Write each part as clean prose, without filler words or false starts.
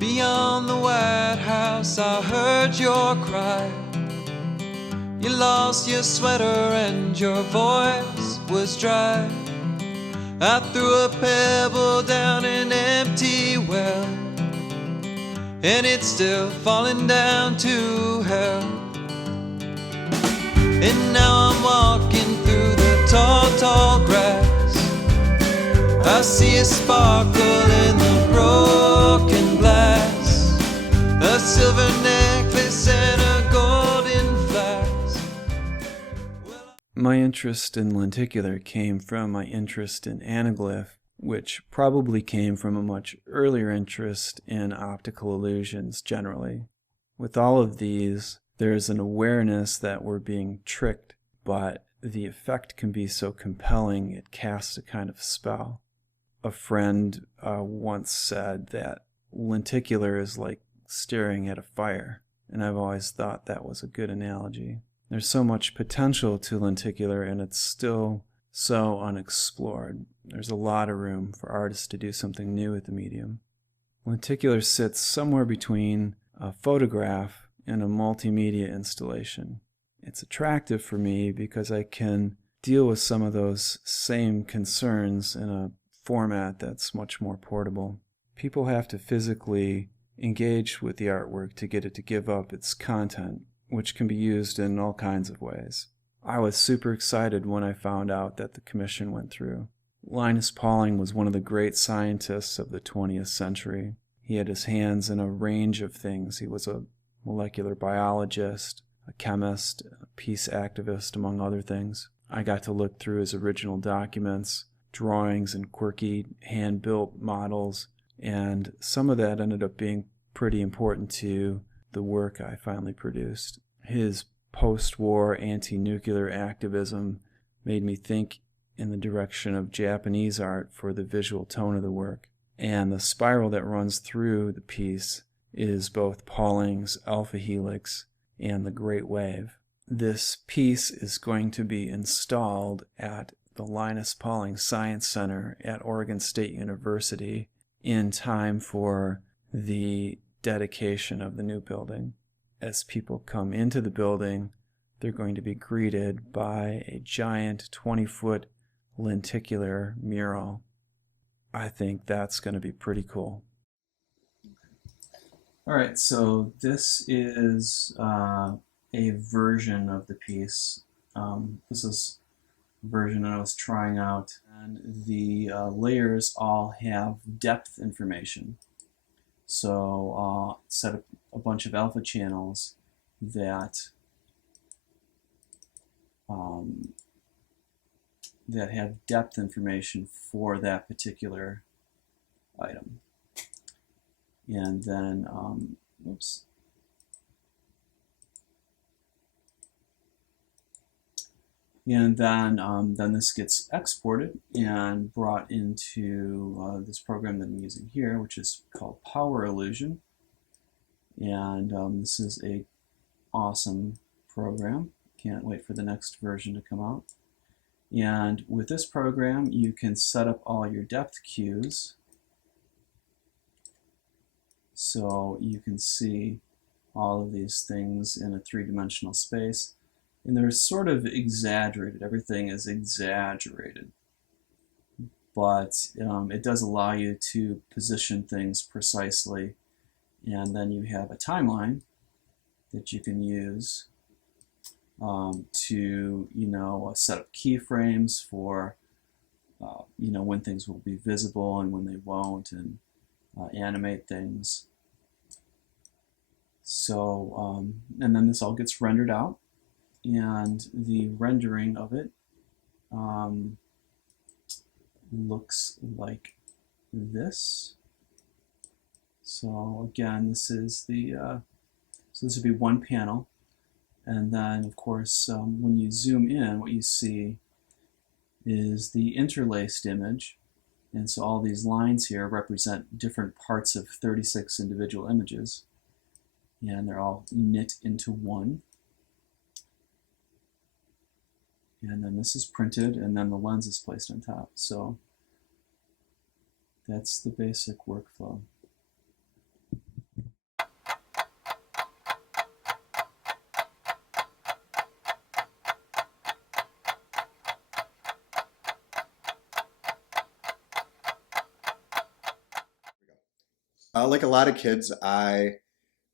Beyond the White House I heard your cry. You lost your sweater and your voice was dry. I threw a pebble down an empty well, and it's still falling down to hell. And now I'm walking through the tall, tall grass. I see a sparkle in the broken glass, a silver necklace and a golden flask. My interest in lenticular came from my interest in anaglyph, which probably came from a much earlier interest in optical illusions generally. With all of these, there is an awareness that we're being tricked, but the effect can be so compelling it casts a kind of spell. A friend once said that lenticular is like staring at a fire, and I've always thought that was a good analogy. There's so much potential to lenticular, and it's still so unexplored. There's a lot of room for artists to do something new with the medium. Lenticular sits somewhere between a photograph and a multimedia installation. It's attractive for me because I can deal with some of those same concerns in a format that's much more portable. People have to physically engage with the artwork to get it to give up its content, which can be used in all kinds of ways. I was super excited when I found out that the commission went through. Linus Pauling was one of the great scientists of the 20th century. He had his hands in a range of things. He was a molecular biologist, a chemist, a peace activist, among other things. I got to look through his original documents, drawings and quirky hand-built models, and some of that ended up being pretty important to the work I finally produced. His post-war anti-nuclear activism made me think in the direction of Japanese art for the visual tone of the work. And the spiral that runs through the piece is both Pauling's Alpha Helix and the Great Wave. This piece is going to be installed at the Linus Pauling Science Center at Oregon State University in time for the dedication of the new building. As people come into the building, they're going to be greeted by a giant 20-foot lenticular mural. I think that's going to be pretty cool. Alright, so this is a version of the piece. This is a version that I was trying out, and the layers all have depth information. So set up a bunch of alpha channels that that have depth information for that particular item. And then, oops. And then this gets exported and brought into this program that I'm using here, which is called Power Illusion. And this is a awesome program. Can't wait for the next version to come out. And with this program, you can set up all your depth cues. So you can see all of these things in a three-dimensional space. And they're sort of exaggerated. Everything is exaggerated. But it does allow you to position things precisely. And then you have a timeline that you can use to, set up keyframes for, when things will be visible and when they won't, and animate things. So, and then this all gets rendered out, and the rendering of it looks like this. So again, this is the so this would be one panel, and then of course when you zoom in, what you see is the interlaced image, and so all these lines here represent different parts of 36 individual images, and they're all knit into one. And then this is printed, and then the lens is placed on top. So that's the basic workflow. Like a lot of kids, I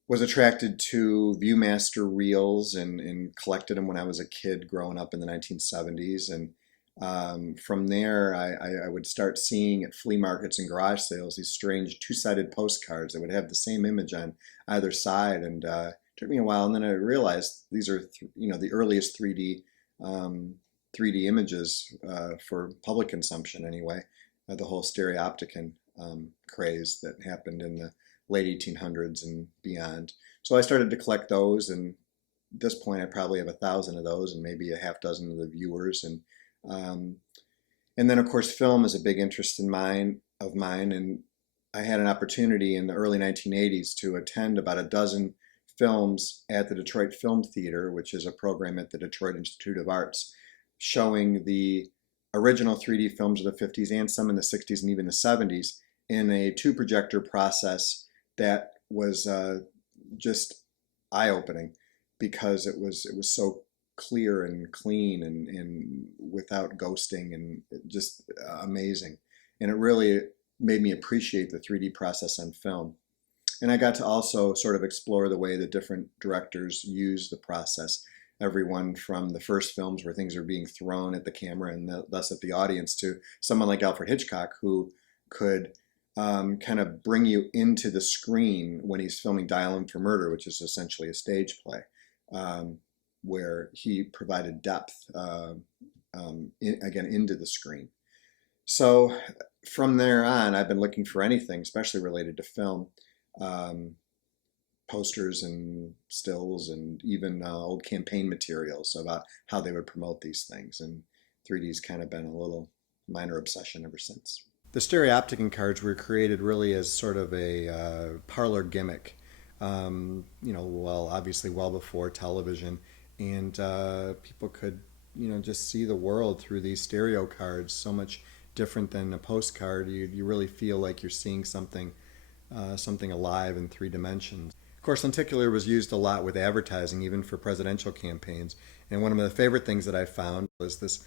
was attracted to Viewmaster reels and collected them when I was a kid growing up in the 1970s. And from there, I would start seeing at flea markets and garage sales these strange two-sided postcards that would have the same image on either side. And it took me a while, and then I realized these are, the earliest 3D images for public consumption anyway. The whole stereoscopic craze that happened in the late 1800s and beyond. So I started to collect those, and at this point I probably have 1,000 of those and maybe a half dozen of the viewers. Um, and then of course film is a big interest of mine, and I had an opportunity in the early 1980s to attend about a dozen films at the Detroit Film Theater, which is a program at the Detroit Institute of Arts, showing the original 3D films of the 50s and some in the 60s and even the 70s in a two-projector process that was just eye-opening, because it was so clear and clean and without ghosting, and just amazing. And it really made me appreciate the 3D process on film. And I got to also sort of explore the way that different directors use the process. Everyone from the first films where things are being thrown at the camera and thus at the audience, to someone like Alfred Hitchcock, who could kind of bring you into the screen when he's filming Dial M for Murder, which is essentially a stage play, where he provided depth, again, into the screen. So from there on, I've been looking for anything, especially related to film, posters and stills and even old campaign materials about how they would promote these things. And 3D's kind of been a little minor obsession ever since. The stereoscopic cards were created really as sort of a parlor gimmick, well, obviously well before television, and people could, just see the world through these stereo cards, so much different than a postcard. You really feel like you're seeing something alive in 3 dimensions. Of course, lenticular was used a lot with advertising, even for presidential campaigns. And one of the favorite things that I found was this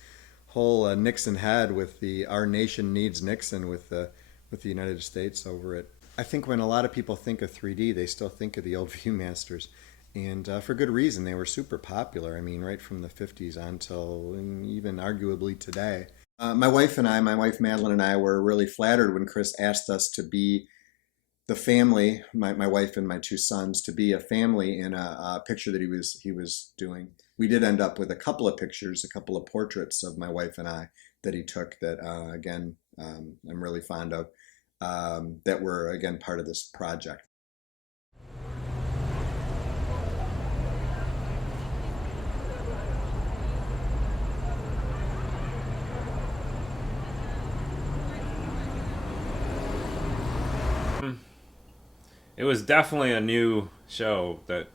whole Nixon head with the "Our Nation Needs Nixon" with the United States over it. I think when a lot of people think of 3D, they still think of the old Viewmasters, and for good reason. They were super popular. I mean, right from the 50s until even arguably today. My wife Madeline and I were really flattered when Chris asked us to be the family, my wife and my 2 sons, to be a family in a picture that he was doing. We did end up with a couple of pictures, a couple of portraits of my wife and I that he took that, again, I'm really fond of, that were, again, part of this project. It was definitely a new show that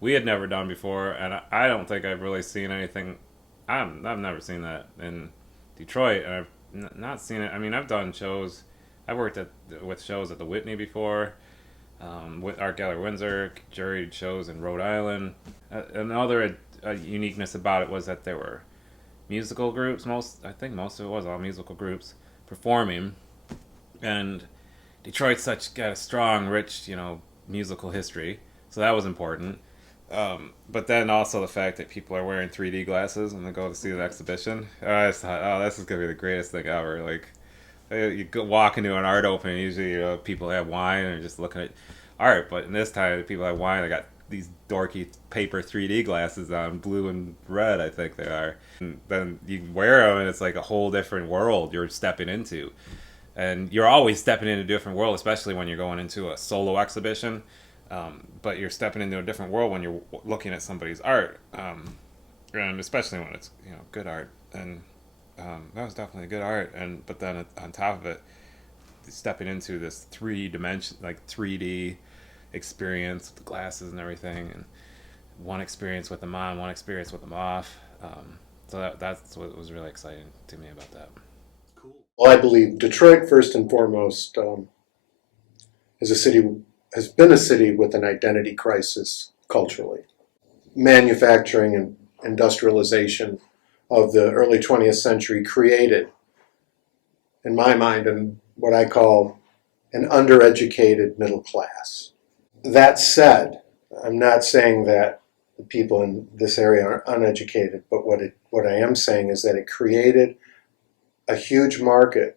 we had never done before, and I don't think I've really seen anything. I've never seen that in Detroit, and I've not seen it. I mean, I've done shows. I worked with shows at the Whitney before, with Art Gallery Windsor, juried shows in Rhode Island. Another uniqueness about it was that there were musical groups. I think most of it was all musical groups performing, and Detroit's got a strong, rich, musical history, so that was important. But then also the fact that people are wearing 3D glasses when they go to see the exhibition. I just thought, oh, this is gonna be the greatest thing ever. Like, you go walk into an art opening, usually people have wine and are just looking at art, but in this time, people have wine. They got these dorky paper 3D glasses on, blue and red, I think they are. And then you wear them, and it's like a whole different world you're stepping into. And you're always stepping into a different world, especially when you're going into a solo exhibition. But you're stepping into a different world when you're looking at somebody's art, and especially when it's good art. And that was definitely good art. But then on top of it, stepping into this 3D experience with the glasses and everything, and one experience with them on, one experience with them off. So that's what was really exciting to me about that. Well, I believe Detroit, first and foremost, has been a city with an identity crisis culturally. Manufacturing and industrialization of the early 20th century created, in my mind, what I call an undereducated middle class. That said, I'm not saying that the people in this area are uneducated, but what I am saying is that it created a huge market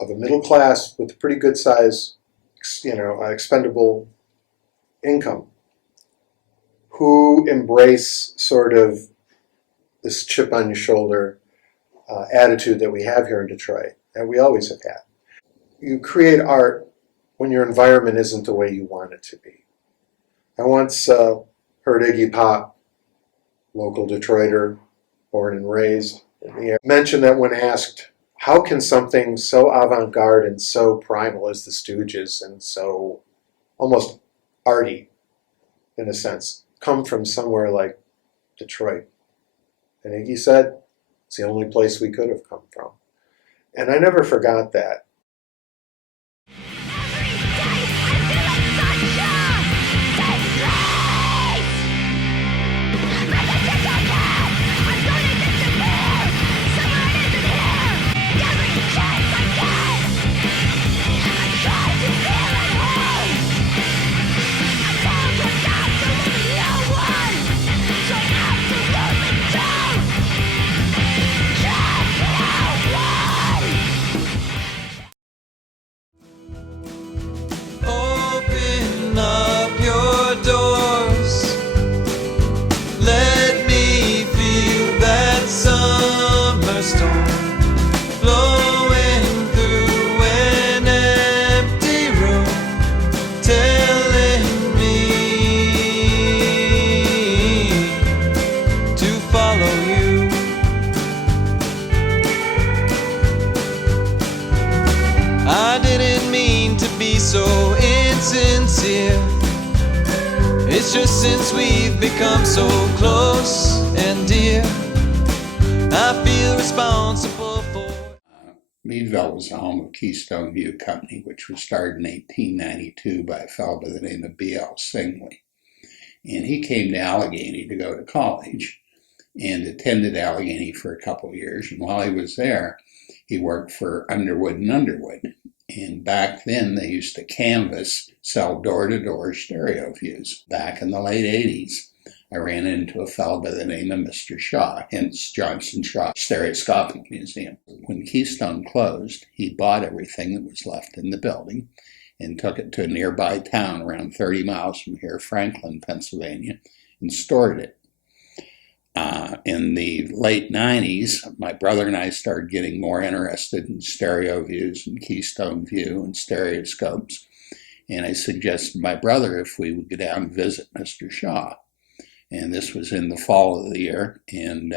of a middle class with a pretty good size, expendable income, who embrace sort of this chip on your shoulder attitude that we have here in Detroit, and we always have had. You create art when your environment isn't the way you want it to be. I once heard Iggy Pop, local Detroiter, born and raised, mention that when asked, how can something so avant-garde and so primal as the Stooges and so almost arty, in a sense, come from somewhere like Detroit? And Iggy said, it's the only place we could have come from. And I never forgot that. Open up your doors. Let me feel that summer storm blowing through an empty room, telling me to follow you. I didn't mean to be so insincere. It's just since we've become so close and dear, I feel responsible for. Meadville was the home of Keystone View Company, which was started in 1892 by a fellow by the name of B.L. Singley. And he came to Allegheny to go to college and attended Allegheny for a couple of years. And while he was there, he worked for Underwood and Underwood. And back then, they used to canvass, sell door-to-door stereo views. Back in the late 80s, I ran into a fellow by the name of Mr. Shaw, hence Johnson Shaw Stereoscopic Museum. When Keystone closed, he bought everything that was left in the building and took it to a nearby town around 30 miles from here, Franklin, Pennsylvania, and stored it. In the late 90s, my brother and I started getting more interested in stereo views and Keystone View and stereoscopes. And I suggested to my brother if we would go down and visit Mr. Shaw. And this was in the fall of the year. And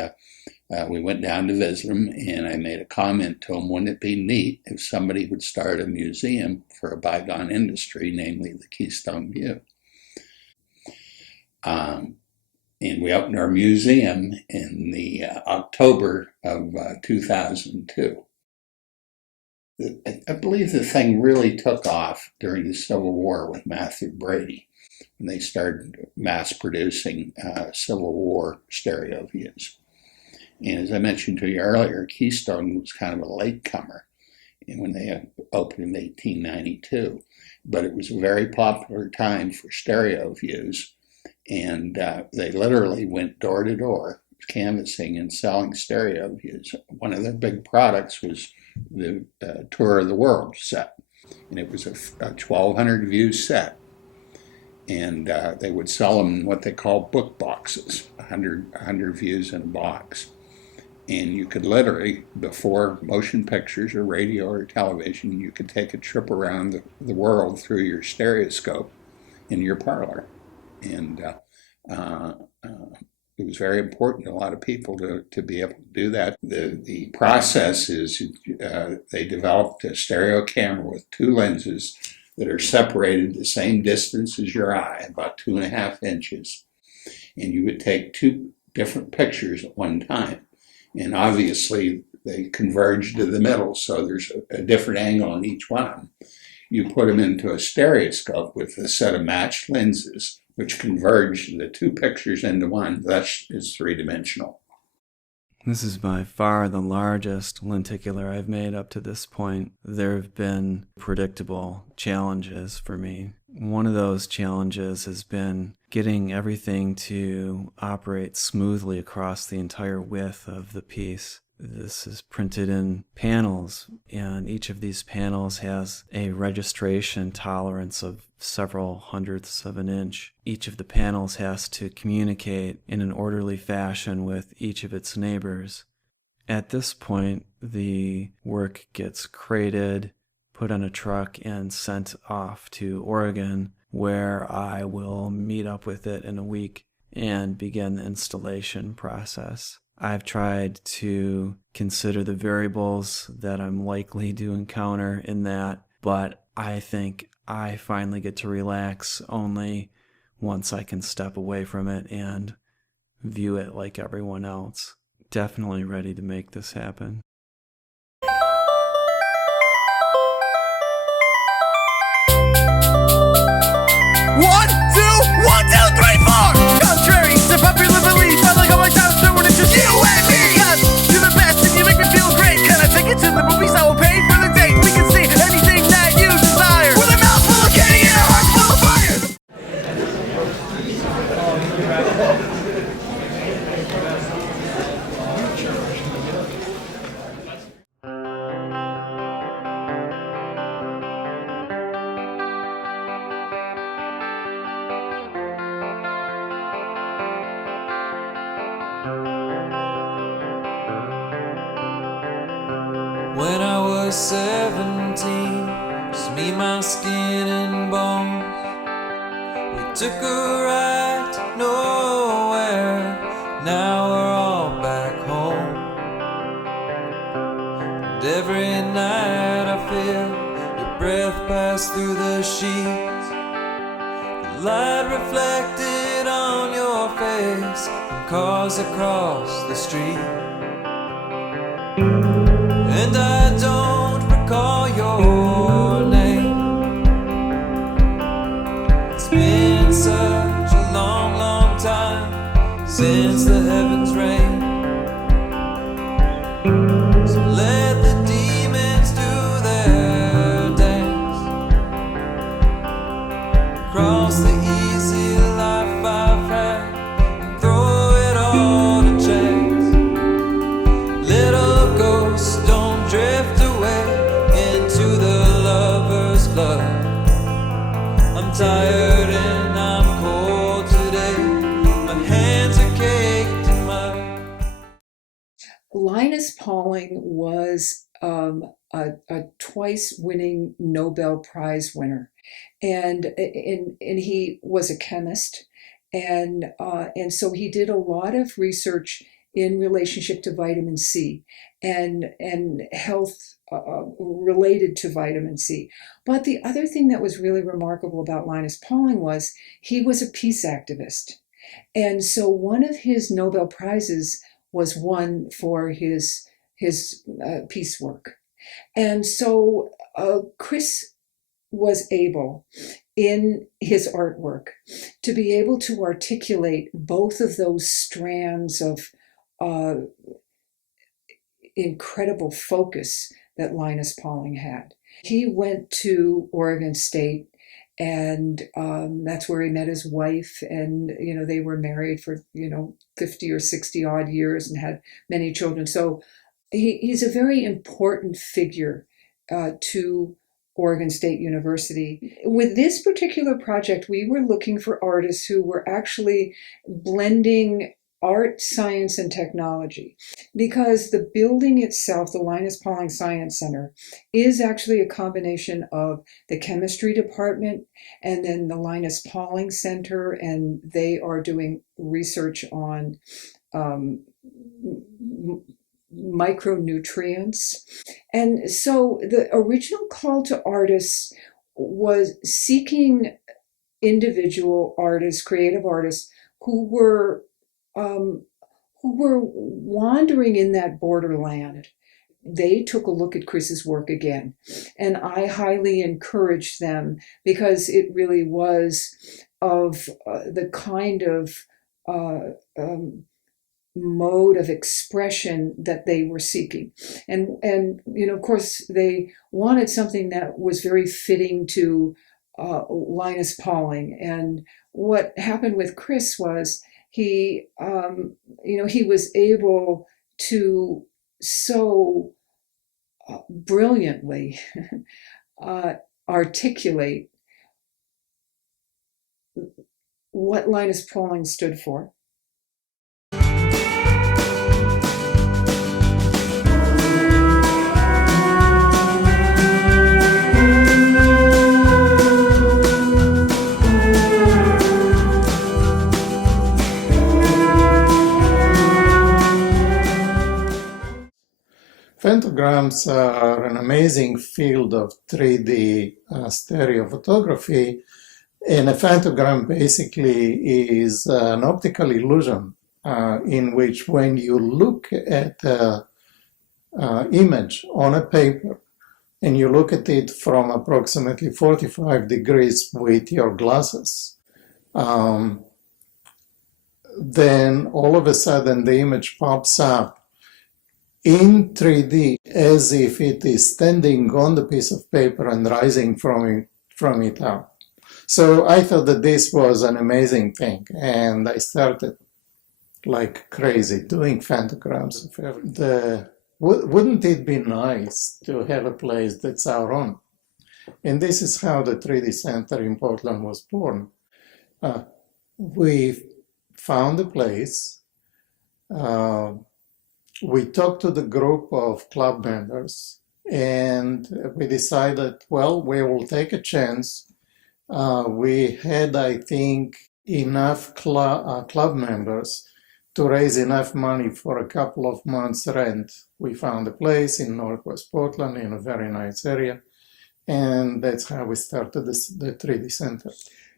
we went down to visit him. And I made a comment to him, wouldn't it be neat if somebody would start a museum for a bygone industry, namely the Keystone View? And we opened our museum in the October of 2002. I believe the thing really took off during the Civil War with Matthew Brady, when they started mass producing Civil War stereo views. And as I mentioned to you earlier, Keystone was kind of a latecomer when they opened in 1892. But it was a very popular time for stereo views. And they literally went door to door, canvassing and selling stereo views. One of their big products was the Tour of the World set. And it was a 1,200 view set. And they would sell them in what they call book boxes, 100 views in a box. And you could literally, before motion pictures or radio or television, you could take a trip around the world through your stereoscope in your parlor. And it was very important to a lot of people to be able to do that. The process is they developed a stereo camera with two lenses that are separated the same distance as your eye, about 2.5 inches. And you would take two different pictures at one time. And obviously they converge to the middle, so there's a different angle on each one of them. You put them into a stereoscope with a set of matched lenses, which converge the two pictures into one. That is three-dimensional. This is by far the largest lenticular I've made up to this point. There have been predictable challenges for me. One of those challenges has been getting everything to operate smoothly across the entire width of the piece. This is printed in panels, and each of these panels has a registration tolerance of several hundredths of an inch. Each of the panels has to communicate in an orderly fashion with each of its neighbors. At this point, the work gets crated, put on a truck, and sent off to Oregon, where I will meet up with it in a week and begin the installation process. I've tried to consider the variables that I'm likely to encounter in that, but I think I finally get to relax only once I can step away from it and view it like everyone else. Definitely ready to make this happen. 1, 2, 1, 2, 3, 4. Contrary to popular belief, I like all my time spent when it's just you and me. Cause you're the best and you make me feel great. Can I take it to the movies? I will pay for the date. We can see anything that you desire. With a mouth full of candy and a heart full of fire. When I was 17, just me, my skin and bones, we took a ride to nowhere. Now we're all back home, and every night I feel your breath pass through the sheets, the light reflected on your face, and cars across the street. And I don't recall your name. It's been such a long, long time since the heavens rained. So let the demons do their dance across the easy life I've had, and throw it all to chance. Little ghost, don't drift away into the lover's blood. I'm tired and I'm cold today. My hands are caked in mud. Linus Pauling was a twice-winning Nobel Prize winner, and he was a chemist, and so he did a lot of research in relationship to vitamin C and health related to vitamin C. But the other thing that was really remarkable about Linus Pauling was he was a peace activist. And so one of his Nobel Prizes was won for his peace work. And so Chris was able, in his artwork, to be able to articulate both of those strands of incredible focus that Linus Pauling had. He went to Oregon State, and that's where he met his wife, and they were married for 50 or 60 odd years and had many children. So he's a very important figure to Oregon State University. With this particular project, we were looking for artists who were actually blending art, science, and technology, because the building itself, the Linus Pauling Science Center, is actually a combination of the chemistry department and then the Linus Pauling Center, and they are doing research on micronutrients. And so the original call to artists was seeking individual artists, creative artists, who were wandering in that borderland. They took a look at Chris's work again, and I highly encouraged them, because it really was of the kind of mode of expression that they were seeking. And of course, they wanted something that was very fitting to Linus Pauling. And what happened with Chris was he was able to so brilliantly articulate what Linus Pauling stood for. Phantograms are an amazing field of 3D stereophotography, and a phantogram basically is an optical illusion in which when you look at an image on a paper and you look at it from approximately 45 degrees with your glasses, then all of a sudden the image pops up in 3D as if it is standing on the piece of paper and rising from it up. So I thought that this was an amazing thing, and I started like crazy doing phantograms of everything. Wouldn't it be nice to have a place that's our own? And this is how the 3D Center in Portland was born. We found a place. We talked to the group of club members, and we decided, well, we will take a chance. We had, I think, enough club members to raise enough money for a couple of months' rent. We found a place in Northwest Portland in a very nice area, and that's how we started the 3D Center.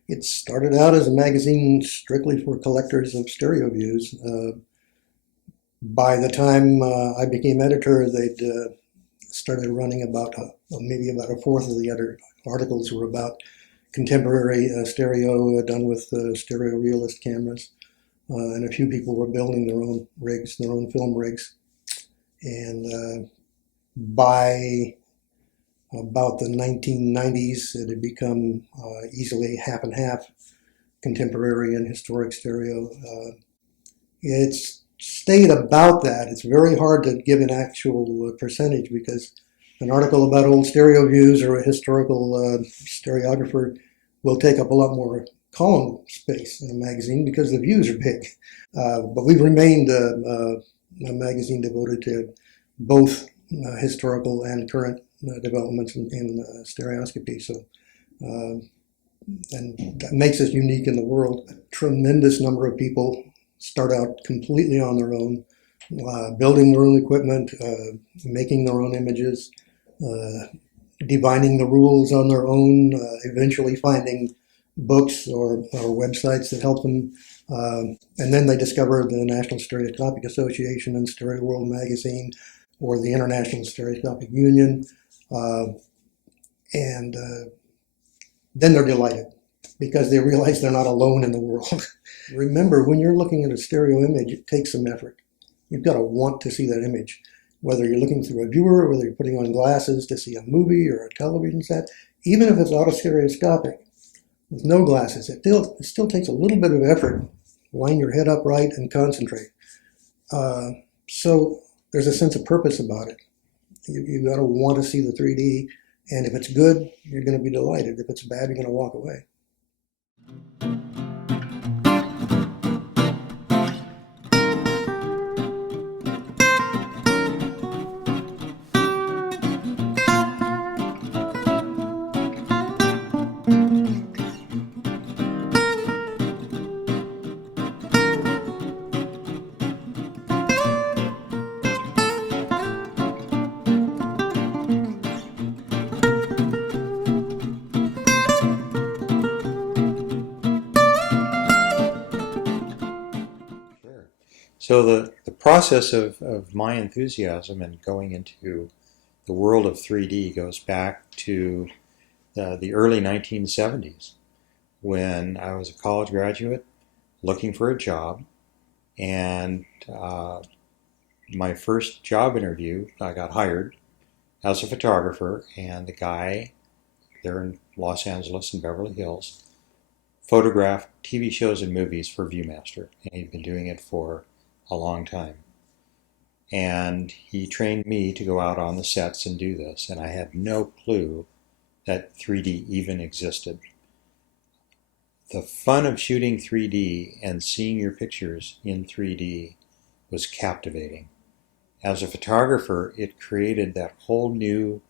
It started out as a magazine strictly for collectors of stereo views. By the time I became editor, they'd started running about maybe about a fourth of the other articles were about contemporary stereo done with stereo realist cameras. And a few people were building their own rigs, their own film rigs. And by about the 1990s, it had become easily half and half contemporary and historic stereo. It's stayed about that. It's very hard to give an actual percentage because an article about old stereo views or a historical stereographer will take up a lot more column space in a magazine because the views are big. But we've remained a magazine devoted to both historical and current developments in stereoscopy. So, and that makes us unique in the world. A tremendous number of people start out completely on their own, building their own equipment, making their own images, divining the rules on their own, eventually finding books or websites that help them. And then they discover the National Stereoscopic Association and Stereo World Magazine or the International Stereoscopic Union. And then they're delighted because they realize they're not alone in the world. Remember, when you're looking at a stereo image, it takes some effort. You've got to want to see that image. Whether you're looking through a viewer, whether you're putting on glasses to see a movie or a television set, even if it's autostereoscopic, with no glasses, it still takes a little bit of effort. Line your head upright and concentrate. So there's a sense of purpose about it. You've got to want to see the 3D, and if it's good, you're going to be delighted. If it's bad, you're going to walk away. So the process of my enthusiasm and going into the world of 3D goes back to the early 1970s when I was a college graduate looking for a job And my first job interview, I got hired as a photographer, and the guy there in Los Angeles and Beverly Hills photographed TV shows and movies for Viewmaster, and he'd been doing it for a long time. And he trained me to go out on the sets and do this, and I had no clue that 3D even existed. The fun of shooting 3D and seeing your pictures in 3D was captivating. As a photographer, it created that whole new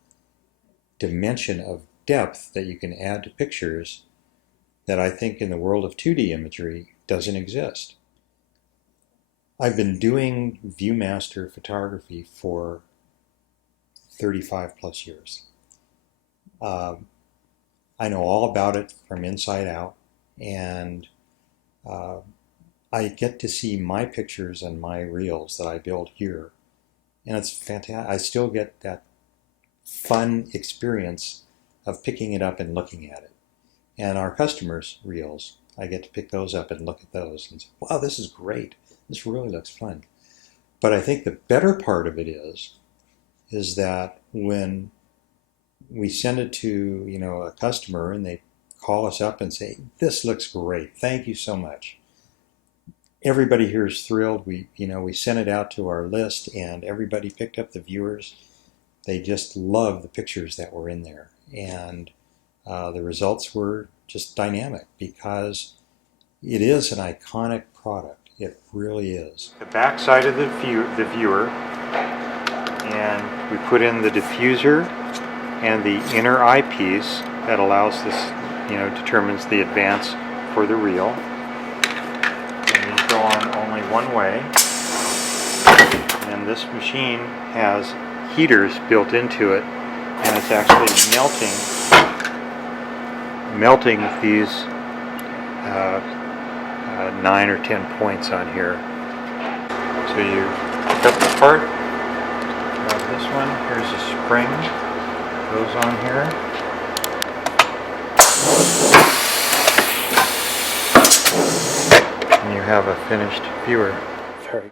dimension of depth that you can add to pictures that I think in the world of 2D imagery doesn't exist. I've been doing Viewmaster photography for 35 plus years. I know all about it from inside out, and I get to see my pictures and my reels that I build here, and it's fantastic. I still get that fun experience of picking it up and looking at it. And our customers' reels, I get to pick those up and look at those and say, wow, this is great. This really looks fun. But I think the better part of it is that when we send it to a customer and they call us up and say, this looks great, thank you so much. Everybody here is thrilled. We sent it out to our list, and everybody picked up the viewers. They just love the pictures that were in there. And the results were just dynamic because it is an iconic product. It really is. The back side of the viewer, and we put in the diffuser and the inner eyepiece that allows this, determines the advance for the reel. And these go on only one way. And this machine has heaters built into it, and it's actually melting these 9 or 10 points on here. So you pick up the part, grab this one, here's a spring, goes on here. And you have a finished viewer. Very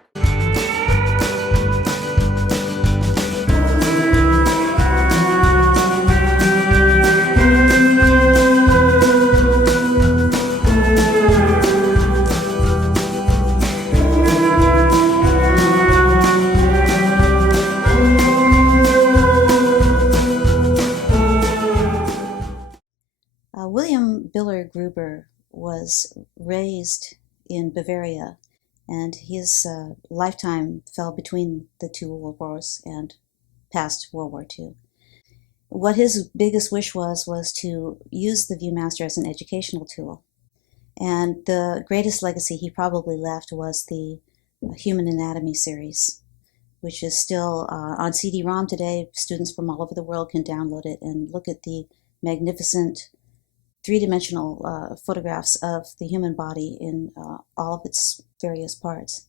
William Biller Gruber was raised in Bavaria, and his lifetime fell between the two world wars and past World War II. What his biggest wish was to use the Viewmaster as an educational tool. And the greatest legacy he probably left was the Human Anatomy series, which is still on CD-ROM today. Students from all over the world can download it and look at the magnificent three-dimensional photographs of the human body in all of its various parts.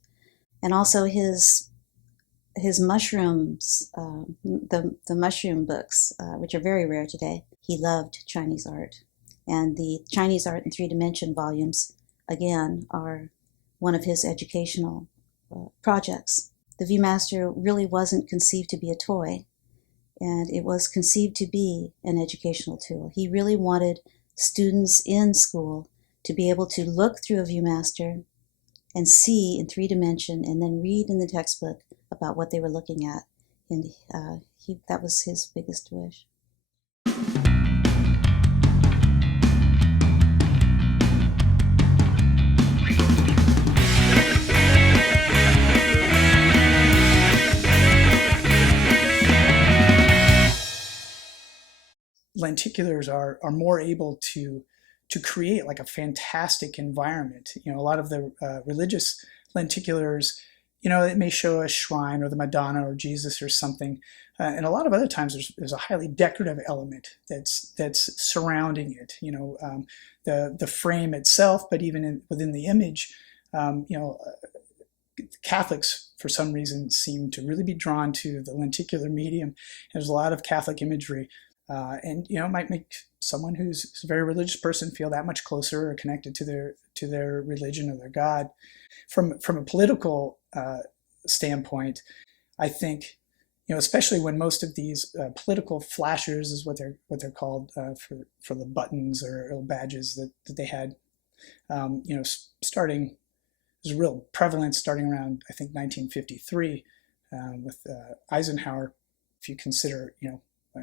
And also his mushrooms, the mushroom books, which are very rare today. He loved Chinese art. And the Chinese art in three-dimension volumes, again, are one of his educational projects. The Viewmaster really wasn't conceived to be a toy, and it was conceived to be an educational tool. He really wanted students in school to be able to look through a Viewmaster and see in 3D and then read in the textbook about what they were looking at. And that was his biggest wish. Lenticulars are more able to create like a fantastic environment. A lot of the religious lenticulars, it may show a shrine or the Madonna or Jesus or something, and a lot of other times there's a highly decorative element that's surrounding it. The frame itself, but even within the image, Catholics for some reason seem to really be drawn to the lenticular medium. There's a lot of Catholic imagery And it might make someone who's a very religious person feel that much closer or connected to their religion or their God. From a political standpoint, I think, especially when most of these political flashers is what they're called for the buttons or little badges that they had, starting, there's a real prevalence starting around, I think, 1953 with Eisenhower. If you consider,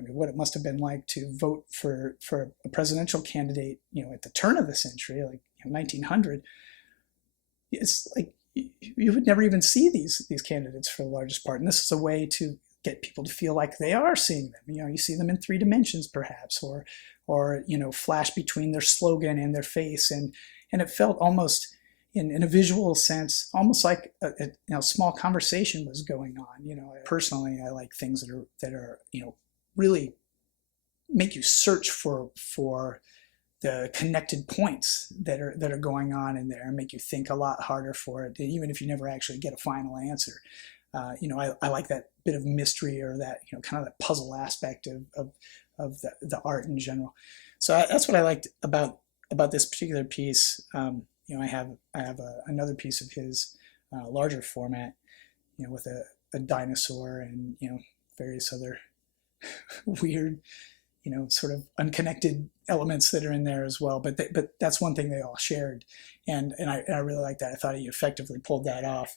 what it must have been like to vote for a presidential candidate, at the turn of the century, like 1900, it's like you would never even see these candidates for the largest part. And this is a way to get people to feel like they are seeing them. You see them in 3 dimensions, perhaps, or flash between their slogan and their face, and it felt almost in a visual sense, almost like a small conversation was going on. Personally, I like things that are really make you search for the connected points that are going on in there, and make you think a lot harder for it, even if you never actually get a final answer. I like that bit of mystery, or that kind of that puzzle aspect of the art in general. So that's what I liked about this particular piece. I have another piece of his larger format, with a dinosaur and various other weird, sort of unconnected elements that are in there as well. But that's one thing they all shared, and I really like that. I thought he effectively pulled that off.